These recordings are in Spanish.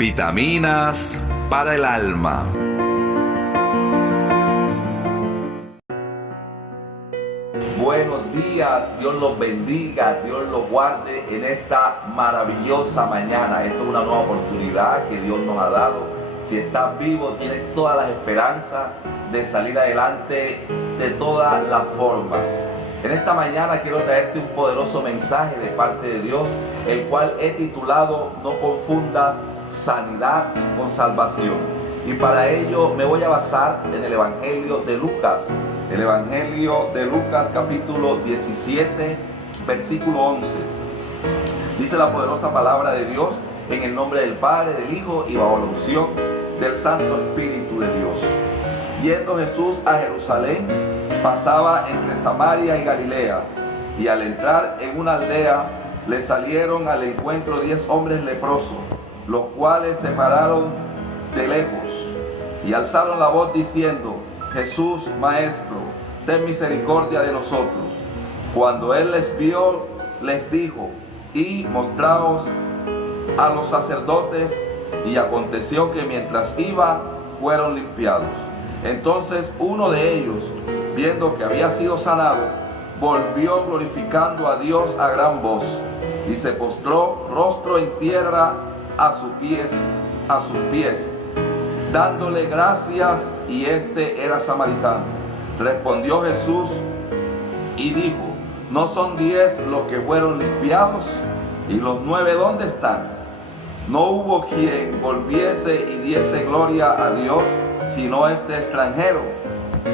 Vitaminas para el alma. Buenos días, Dios los bendiga, Dios los guarde en esta maravillosa mañana. Esto es una nueva oportunidad que Dios nos ha dado. Si estás vivo, tienes todas las esperanzas de salir adelante de todas las formas. En esta mañana quiero traerte un poderoso mensaje de parte de Dios, el cual he titulado No confundas sanidad con salvación. Y para ello me voy a basar en el Evangelio de Lucas. El Evangelio de Lucas capítulo 17, versículo 11. Dice la poderosa palabra de Dios: en el nombre del Padre, del Hijo y bajo la unción del Santo Espíritu de Dios. Yendo Jesús a Jerusalén, pasaba entre Samaria y Galilea, y al entrar en una aldea, le salieron al encuentro 10 hombres leprosos, los cuales se pararon de lejos y alzaron la voz diciendo: Jesús, Maestro, ten misericordia de nosotros. Cuando él les vio, les dijo: y mostraos a los sacerdotes. Y aconteció que mientras iba, fueron limpiados. Entonces uno de ellos, viendo que había sido sanado, volvió glorificando a Dios a gran voz, y se postró rostro en tierra a sus pies, dándole gracias, y este era samaritano. Respondió Jesús y dijo: ¿no son 10 los que fueron limpiados? ¿Y los 9 dónde están? No hubo quien volviese y diese gloria a Dios, sino este extranjero.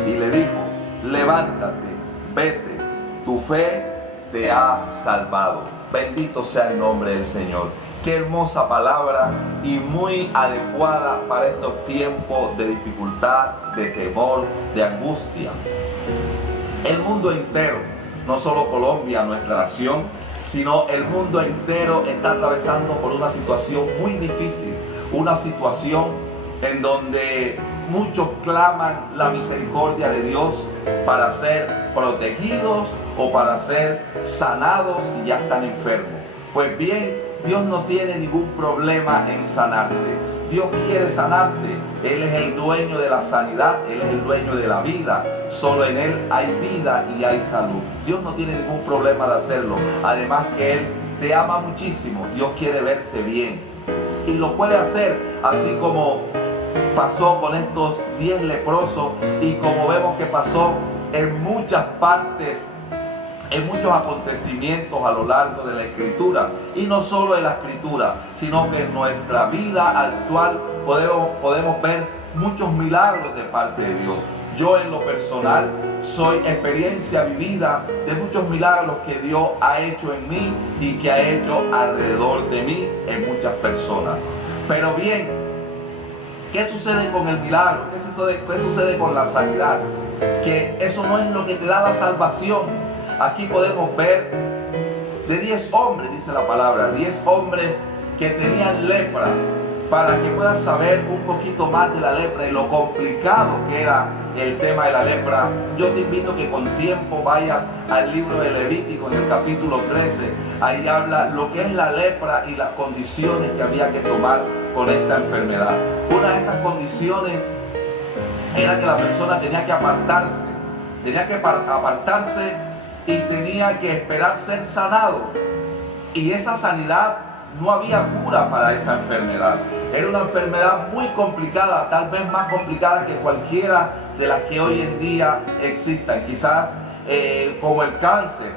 Y le dijo: levántate, vete, tu fe te ha salvado. Bendito sea el nombre del Señor. Qué hermosa palabra y muy adecuada para estos tiempos de dificultad, de temor, de angustia. El mundo entero, no solo Colombia, nuestra nación, sino el mundo entero está atravesando por una situación muy difícil, una situación en donde muchos claman la misericordia de Dios para ser protegidos o para ser sanados si ya están enfermos. Pues bien, Dios no tiene ningún problema en sanarte. Dios quiere sanarte. Él es el dueño de la sanidad, Él es el dueño de la vida. Solo en Él hay vida y hay salud. Dios no tiene ningún problema de hacerlo. Además que Él te ama muchísimo. Dios quiere verte bien. Y lo puede hacer así como pasó con estos 10 leprosos y como vemos que pasó en muchas partes, en muchos acontecimientos a lo largo de la Escritura. Y no solo en la Escritura, sino que en nuestra vida actual podemos ver muchos milagros de parte de Dios. Yo en lo personal soy experiencia vivida de muchos milagros que Dios ha hecho en mí y que ha hecho alrededor de mí en muchas personas. Pero bien, ¿qué sucede con el milagro? ¿Qué sucede con la sanidad? Que eso no es lo que te da la salvación. Aquí podemos ver de 10 hombres, dice la palabra, 10 hombres que tenían lepra, para que puedas saber un poquito más de la lepra y lo complicado que era el tema de la lepra. Yo te invito que con tiempo vayas al libro de Levítico en el capítulo 13. Ahí habla lo que es la lepra y las condiciones que había que tomar con esta enfermedad. Una de esas condiciones era que la persona tenía que apartarse y tenía que esperar ser sanado. Y esa sanidad, no había cura para esa enfermedad. Era una enfermedad muy complicada, tal vez más complicada que cualquiera de las que hoy en día existan. Quizás como el cáncer,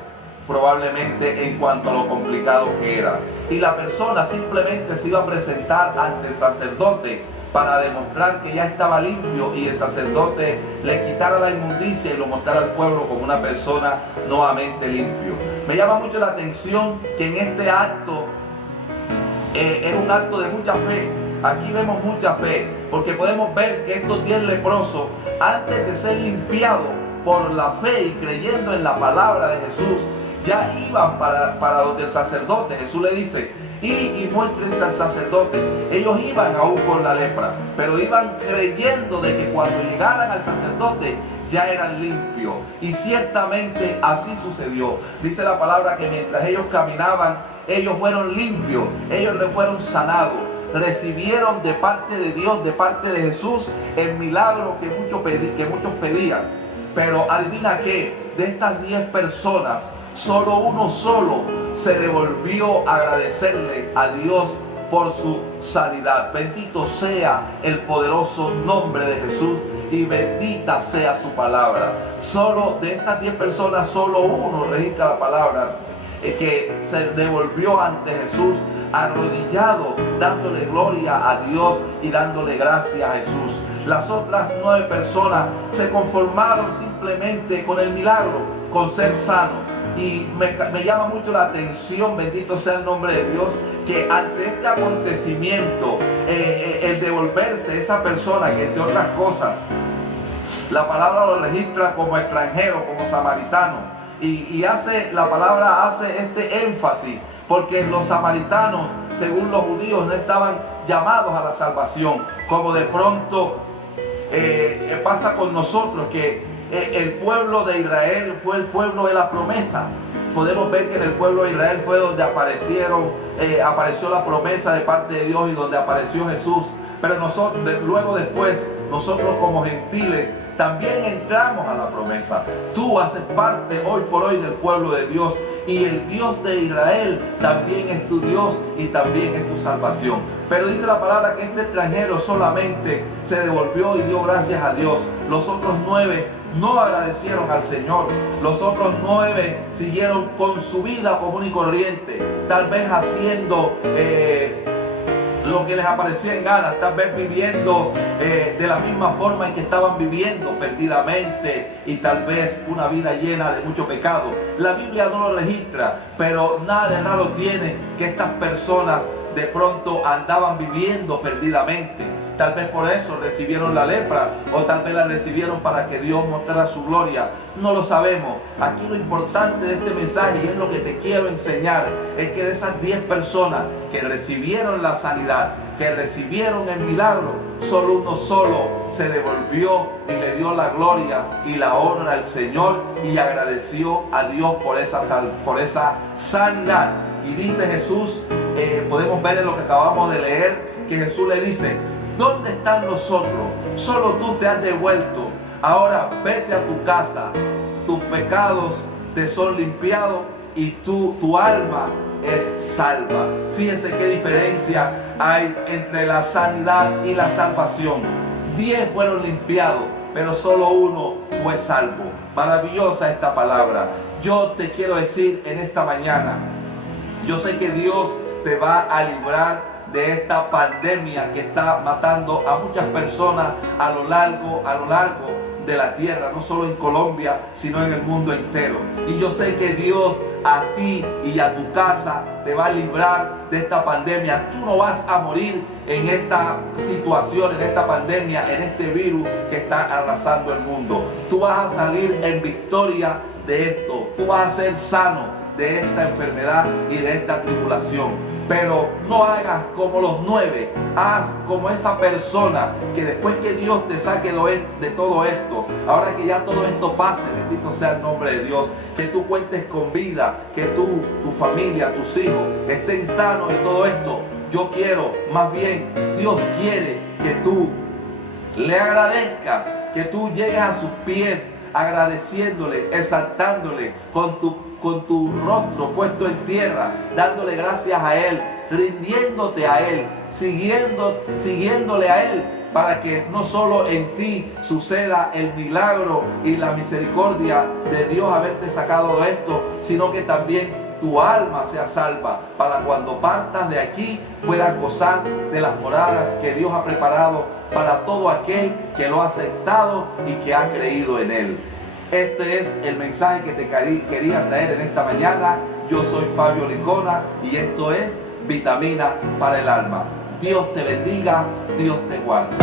probablemente, en cuanto a lo complicado que era. Y la persona simplemente se iba a presentar ante el sacerdote para demostrar que ya estaba limpio, y el sacerdote le quitara la inmundicia y lo mostrara al pueblo como una persona nuevamente limpio. Me llama mucho la atención que en este acto es un acto de mucha fe. Aquí vemos mucha fe, porque podemos ver que estos 10 leprosos, antes de ser limpiados por la fe y creyendo en la palabra de Jesús, ya iban para donde el sacerdote. Jesús le dice: y muéstrense al sacerdote. Ellos iban aún con la lepra, pero iban creyendo de que cuando llegaran al sacerdote ya eran limpios. Y ciertamente así sucedió. Dice la palabra que mientras ellos caminaban, ellos fueron limpios, ellos le fueron sanados. recibieron de parte de Dios, de parte de Jesús, el milagro que muchos pedían. Pero adivina qué, de estas 10 personas, solo uno se devolvió a agradecerle a Dios por su sanidad. Bendito sea el poderoso nombre de Jesús y bendita sea su palabra. Solo de estas 10 personas, solo uno registra la palabra que se devolvió ante Jesús arrodillado, dándole gloria a Dios y dándole gracias a Jesús. Las otras 9 personas se conformaron simplemente con el milagro, con ser sanos. Y me llama mucho la atención, bendito sea el nombre de Dios, que ante este acontecimiento, el devolverse esa persona, que entre otras cosas, la palabra lo registra como extranjero, como samaritano, y la palabra hace este énfasis, porque los samaritanos, según los judíos, no estaban llamados a la salvación, como de pronto pasa con nosotros, que el pueblo de Israel fue el pueblo de la promesa. Podemos ver que en el pueblo de Israel fue donde apareció la promesa de parte de Dios y donde apareció Jesús. Pero luego después, nosotros como gentiles también entramos a la promesa. Tú haces parte hoy por hoy del pueblo de Dios, y el Dios de Israel también es tu Dios y también es tu salvación. Pero dice la palabra que este extranjero solamente se devolvió y dio gracias a Dios. Los otros 9 no agradecieron al Señor. Los otros 9 siguieron con su vida común y corriente, tal vez haciendo lo que les aparecía en ganas, tal vez viviendo de la misma forma en que estaban viviendo, perdidamente, y tal vez una vida llena de mucho pecado. La Biblia no lo registra, pero nada de raro tiene que estas personas de pronto andaban viviendo perdidamente. Tal vez por eso recibieron la lepra, o tal vez la recibieron para que Dios mostrara su gloria. No lo sabemos. Aquí lo importante de este mensaje, y es lo que te quiero enseñar, es que de esas 10 personas que recibieron la sanidad, que recibieron el milagro, solo uno se devolvió y le dio la gloria y la honra al Señor y agradeció a Dios por esa sanidad. Y dice Jesús, podemos ver en lo que acabamos de leer, que Jesús le dice: ¿dónde están los otros? Solo tú te has devuelto. Ahora vete a tu casa. Tus pecados te son limpiados y tu alma es salva. Fíjense qué diferencia hay entre la sanidad y la salvación. 10 fueron limpiados, pero solo uno fue salvo. Maravillosa esta palabra. Yo te quiero decir en esta mañana, yo sé que Dios te va a librar de esta pandemia que está matando a muchas personas a lo largo de la tierra, no solo en Colombia, sino en el mundo entero. Y yo sé que Dios a ti y a tu casa te va a librar de esta pandemia. Tú no vas a morir en esta situación, en esta pandemia, en este virus que está arrasando el mundo. Tú vas a salir en victoria de esto. Tú vas a ser sano de esta enfermedad y de esta tribulación. Pero no hagas como los 9, haz como esa persona que después que Dios te saque de todo esto, ahora que ya todo esto pase, bendito sea el nombre de Dios, que tú cuentes con vida, que tú, tu familia, tus hijos estén sanos y todo esto. Yo quiero, más bien, Dios quiere que tú le agradezcas, que tú llegues a sus pies agradeciéndole, exaltándole con tu rostro puesto en tierra, dándole gracias a Él, rindiéndote a Él, siguiéndole a Él, para que no solo en ti suceda el milagro y la misericordia de Dios haberte sacado de esto, sino que también tu alma sea salva, para cuando partas de aquí puedas gozar de las moradas que Dios ha preparado para todo aquel que lo ha aceptado y que ha creído en Él. Este es el mensaje que te quería traer en esta mañana. Yo soy Fabio Licona y esto es Vitamina para el Alma. Dios te bendiga, Dios te guarde.